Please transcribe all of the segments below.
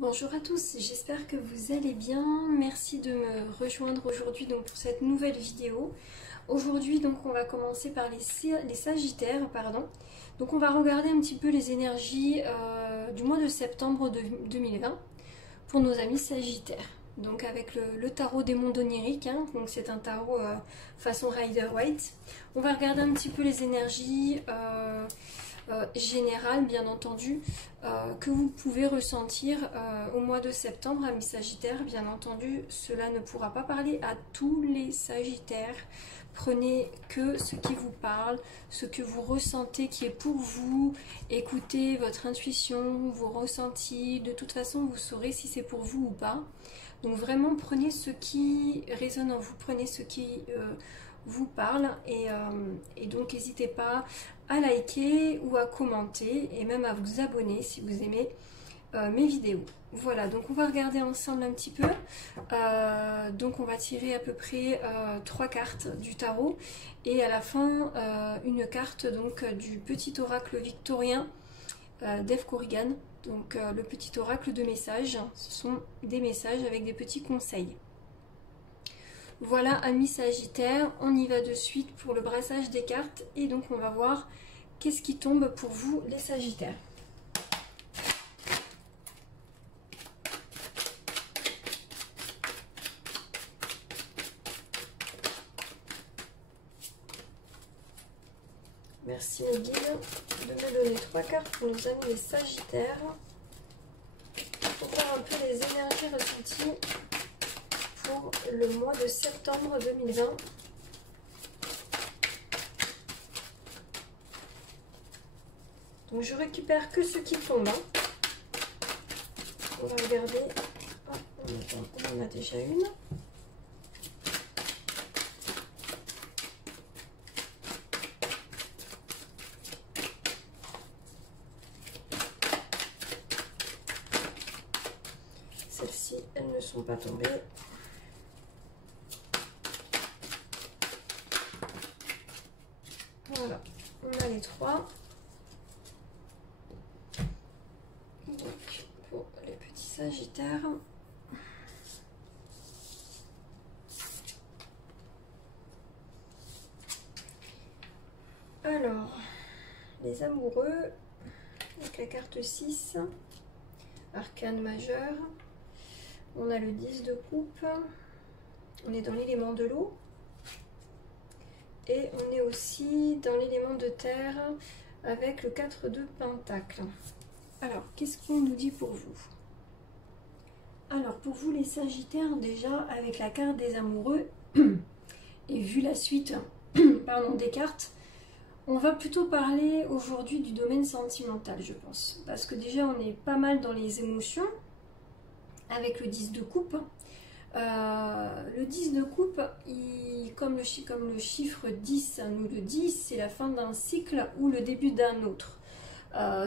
Bonjour à tous, j'espère que vous allez bien. Merci de me rejoindre aujourd'hui pour cette nouvelle vidéo. Aujourd'hui on va commencer par les Sagittaires, Donc on va regarder un petit peu les énergies du mois de septembre 2020 pour nos amis Sagittaires. Donc avec le tarot des mondes oniriques, donc c'est un tarot façon Rider-Waite. On va regarder un petit peu les énergies générales, bien entendu, que vous pouvez ressentir au mois de septembre, amis Sagittaires. Bien entendu, cela ne pourra pas parler à tous les Sagittaires. Prenez que ce qui vous parle, ce que vous ressentez qui est pour vous. Écoutez votre intuition, vos ressentis. De toute façon, vous saurez si c'est pour vous ou pas. Donc vraiment, prenez ce qui résonne en vous, prenez ce qui vous parle. Et donc, n'hésitez pas à liker ou à commenter et même à vous abonner si vous aimez mes vidéos. Voilà, donc on va regarder ensemble un petit peu. Donc on va tirer à peu près 3 cartes du tarot et à la fin une carte donc du petit oracle victorien d'Eve Corrigan. Donc le petit oracle de messages, ce sont des messages avec des petits conseils. Voilà, amis Sagittaires, on y va de suite pour le brassage des cartes et donc on va voir qu'est-ce qui tombe pour vous les Sagittaires. Merci mes guides de me donner 3 cartes pour nos amis les Sagittaires pour faire un peu les énergies ressenties pour le mois de septembre 2020. Donc je récupère que ce qui tombe. On va regarder. Oh, on en a déjà une. Celles-ci, elles ne sont pas tombées. Voilà, on a les 3. Donc, pour les petits Sagittaires. Alors, les amoureux, avec la carte 6, arcane majeur. On a le 10 de coupe, on est dans l'élément de l'eau et on est aussi dans l'élément de terre avec le 4 de pentacle. Alors, qu'est-ce qu'on nous dit pour vous? Alors, pour vous les Sagittaires, déjà avec la carte des amoureux et vu la suite pardon, des cartes, on va plutôt parler aujourd'hui du domaine sentimental, je pense. Parce que déjà, on est pas mal dans les émotions avec le 10 de coupe. Le 10 de coupe, comme le chiffre 10 nous le dit, c'est la fin d'un cycle ou le début d'un autre.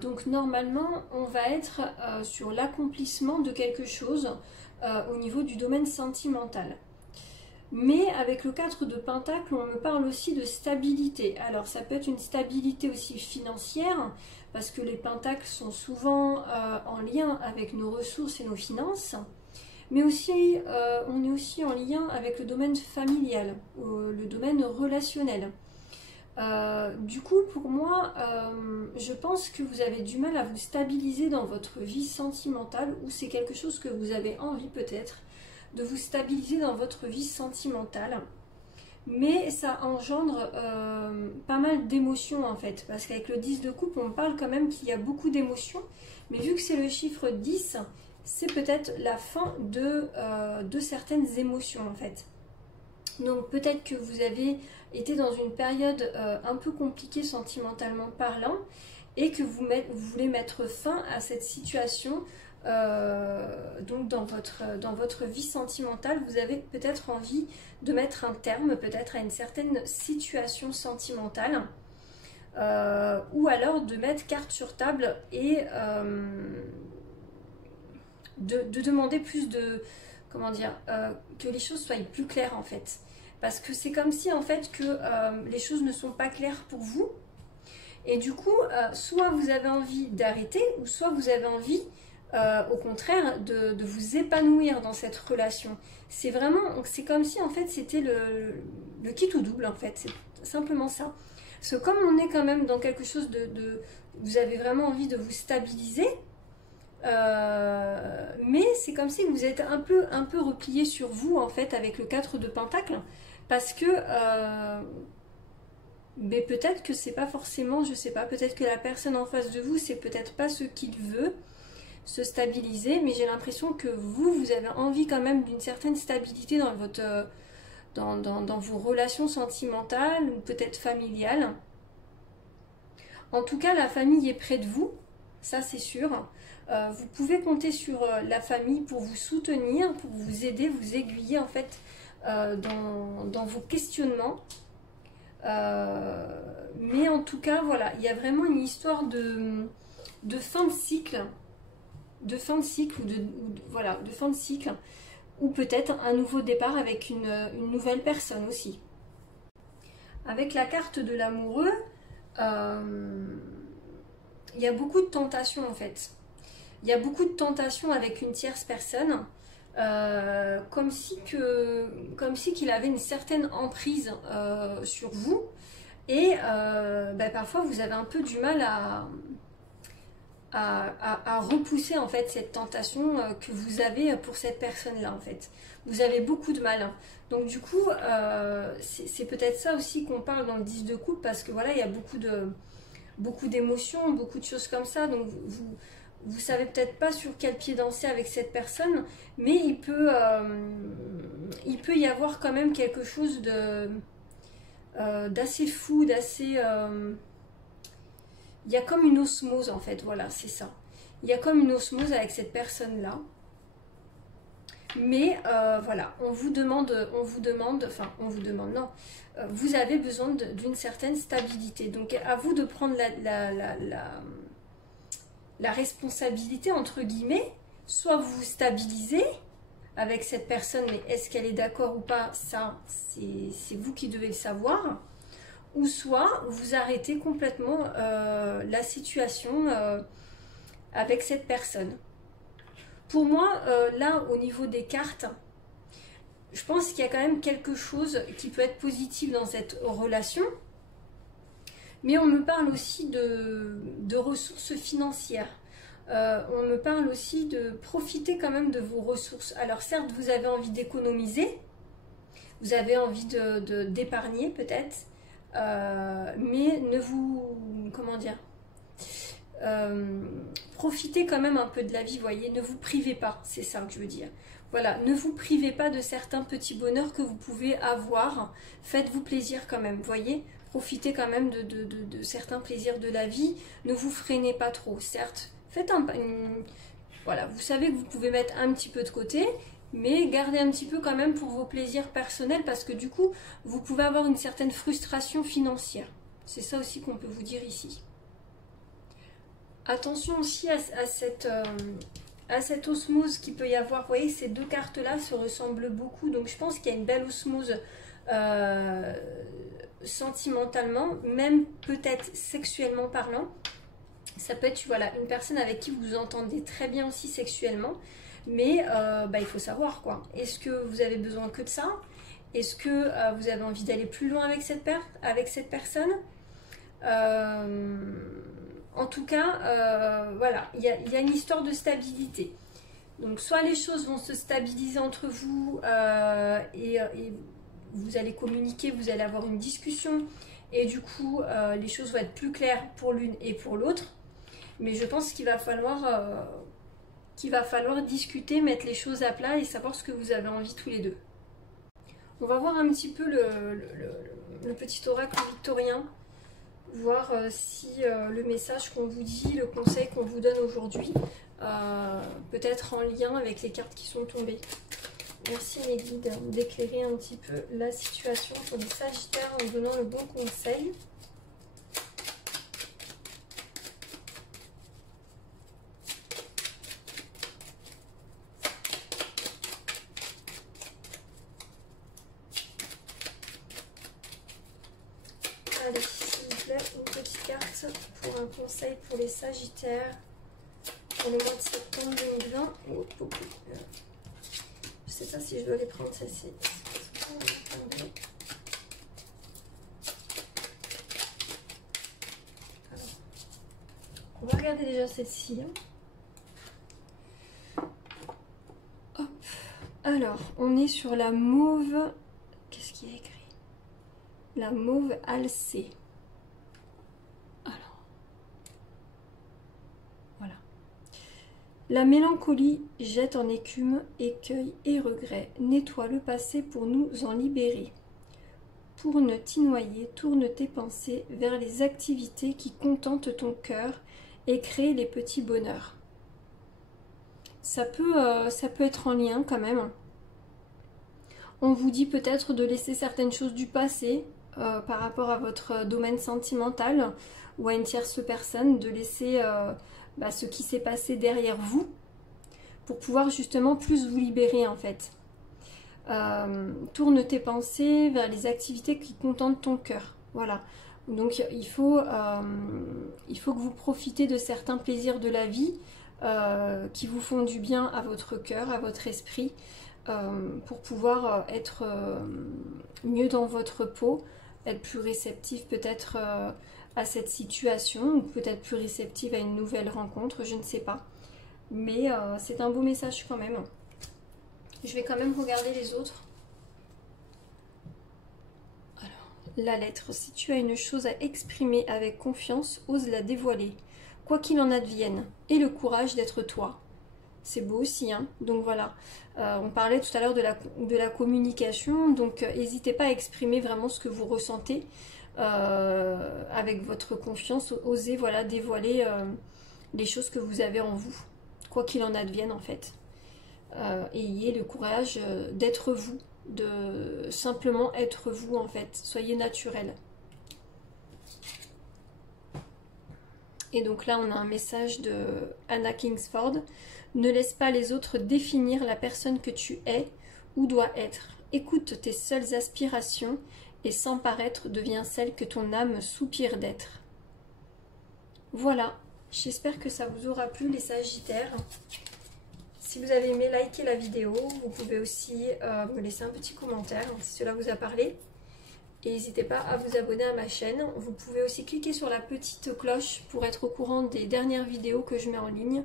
Donc normalement, on va être sur l'accomplissement de quelque chose au niveau du domaine sentimental. Mais avec le 4 de pentacle, on me parle aussi de stabilité. Alors ça peut être une stabilité aussi financière, parce que les pentacles sont souvent en lien avec nos ressources et nos finances. Mais aussi, on est aussi en lien avec le domaine familial, le domaine relationnel. Du coup, pour moi, je pense que vous avez du mal à vous stabiliser dans votre vie sentimentale, ou c'est quelque chose que vous avez envie peut-être de vous stabiliser dans votre vie sentimentale. Mais ça engendre pas mal d'émotions en fait, parce qu'avec le 10 de coupe, on parle quand même qu'il y a beaucoup d'émotions, mais vu que c'est le chiffre 10, c'est peut-être la fin de certaines émotions en fait. Donc peut-être que vous avez été dans une période un peu compliquée sentimentalement parlant, et que vous voulez mettre fin à cette situation. Donc dans votre vie sentimentale, vous avez peut-être envie de mettre un terme peut-être à une certaine situation sentimentale, ou alors de mettre carte sur table et de demander plus de, comment dire, que les choses soient plus claires en fait, parce que c'est comme si en fait que les choses ne sont pas claires pour vous, et du coup soit vous avez envie d'arrêter, ou soit vous avez envie au contraire, de vous épanouir dans cette relation. C'est vraiment, c'est comme si en fait c'était le kit ou double en fait, c'est simplement ça. Parce que comme on est quand même dans quelque chose vous avez vraiment envie de vous stabiliser, mais c'est comme si vous êtes un peu replié sur vous en fait avec le 4 de Pentacle, parce que mais peut-être que c'est pas forcément, je sais pas, peut-être que la personne en face de vous c'est peut-être pas ce qu'il veut, se stabiliser, mais j'ai l'impression que vous avez envie quand même d'une certaine stabilité dans votre dans vos relations sentimentales ou peut-être familiales. En tout cas, la famille est près de vous, ça c'est sûr. Vous pouvez compter sur la famille pour vous soutenir, pour vous aider, vous aiguiller en fait dans vos questionnements. Mais en tout cas, voilà, il y a vraiment une histoire de fin de cycle, de fin de cycle voilà, de fin de cycle, ou peut-être un nouveau départ avec une nouvelle personne aussi. Avec la carte de l'amoureux, il y a beaucoup de tentations en fait. Il y a beaucoup de tentations avec une tierce personne, comme si qu'il avait une certaine emprise sur vous, et parfois vous avez un peu du mal à repousser en fait cette tentation que vous avez pour cette personne-là en fait. Vous avez beaucoup de mal. Donc du coup, c'est peut-être ça aussi qu'on parle dans le 10 de coupe, parce que voilà, il y a beaucoup d'émotions, beaucoup de choses comme ça. Donc vous savez peut-être pas sur quel pied danser avec cette personne, mais il peut y avoir quand même quelque chose d'assez fou, d'assez... il y a comme une osmose en fait, voilà, c'est ça. Il y a comme une osmose avec cette personne-là. Mais voilà, on vous demande, non, vous avez besoin d'une certaine stabilité. Donc à vous de prendre la responsabilité, entre guillemets, soit vous vous stabilisez avec cette personne, mais est-ce qu'elle est d'accord ou pas, ça, c'est vous qui devez le savoir. Ou soit vous arrêtez complètement la situation avec cette personne. Pour moi, là, au niveau des cartes, je pense qu'il y a quand même quelque chose qui peut être positif dans cette relation. Mais on me parle aussi de ressources financières. On me parle aussi de profiter quand même de vos ressources. Alors certes, vous avez envie d'économiser, vous avez envie d'épargner peut-être, mais ne vous... comment dire, profitez quand même un peu de la vie, voyez, ne vous privez pas, c'est ça que je veux dire. Voilà, ne vous privez pas de certains petits bonheurs que vous pouvez avoir, faites-vous plaisir quand même, voyez, profitez quand même de certains plaisirs de la vie, ne vous freinez pas trop, certes, faites voilà, vous savez que vous pouvez mettre un petit peu de côté, mais gardez un petit peu quand même pour vos plaisirs personnels, parce que du coup, vous pouvez avoir une certaine frustration financière. C'est ça aussi qu'on peut vous dire ici. Attention aussi à cette osmose qu'il peut y avoir. Vous voyez, ces deux cartes-là se ressemblent beaucoup, donc je pense qu'il y a une belle osmose sentimentalement, même peut-être sexuellement parlant. Ça peut être, voilà, une personne avec qui vous vous entendez très bien aussi sexuellement, mais il faut savoir quoi. Est-ce que vous avez besoin que de ça? Est-ce que vous avez envie d'aller plus loin avec cette personne? En tout cas, voilà, il y a une histoire de stabilité. Donc soit les choses vont se stabiliser entre vous et vous allez communiquer, vous allez avoir une discussion, et du coup les choses vont être plus claires pour l'une et pour l'autre. Mais je pense qu'il va falloir discuter, mettre les choses à plat et savoir ce que vous avez envie tous les deux. On va voir un petit peu le petit oracle victorien, voir si le message qu'on vous dit, le conseil qu'on vous donne aujourd'hui, peut-être en lien avec les cartes qui sont tombées. Merci les guides d'éclairer un petit peu la situation pour les Sagittaires en donnant le bon conseil. Allez, s'il vous plaît, une petite carte pour un conseil pour les Sagittaires. pour le mois de septembre 2020. Je sais pas si je dois les prendre celles-ci. On va regarder déjà celle-ci. Hop. Alors, on est sur la mauve. Qu'est-ce qui est écrit? La mauve alcée. Alors, voilà. La mélancolie jette en écume, écueil et regret. Nettoie le passé pour nous en libérer. Pour ne t'y noyer, tourne tes pensées vers les activités qui contentent ton cœur et créent les petits bonheurs. Ça peut être en lien quand même. On vous dit peut-être de laisser certaines choses du passé par rapport à votre domaine sentimental ou à une tierce personne, de laisser ce qui s'est passé derrière vous pour pouvoir justement plus vous libérer en fait. Tourne tes pensées vers les activités qui contentent ton cœur. Voilà. Donc il faut que vous profitez de certains plaisirs de la vie qui vous font du bien à votre cœur, à votre esprit, pour pouvoir être mieux dans votre peau, être plus réceptif peut-être à cette situation, ou peut-être plus réceptive à une nouvelle rencontre, je ne sais pas. Mais c'est un beau message quand même. Je vais quand même regarder les autres. La lettre, si tu as une chose à exprimer avec confiance, ose la dévoiler, quoi qu'il en advienne, et le courage d'être toi. C'est beau aussi, hein. Donc voilà, on parlait tout à l'heure de la communication, donc n'hésitez pas à exprimer vraiment ce que vous ressentez avec votre confiance, osez voilà, dévoiler les choses que vous avez en vous, quoi qu'il en advienne en fait. Ayez le courage d'être vous, de simplement être vous en fait, soyez naturel. Et donc là on a un message de Anna Kingsford: ne laisse pas les autres définir la personne que tu es ou dois être, écoute tes seules aspirations et sans paraître deviens celle que ton âme soupire d'être. Voilà, j'espère que ça vous aura plu les Sagittaires. Si vous avez aimé, likez la vidéo. Vous pouvez aussi me laisser un petit commentaire si cela vous a parlé. Et n'hésitez pas à vous abonner à ma chaîne. Vous pouvez aussi cliquer sur la petite cloche pour être au courant des dernières vidéos que je mets en ligne.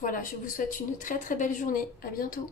Voilà, je vous souhaite une très très belle journée. À bientôt.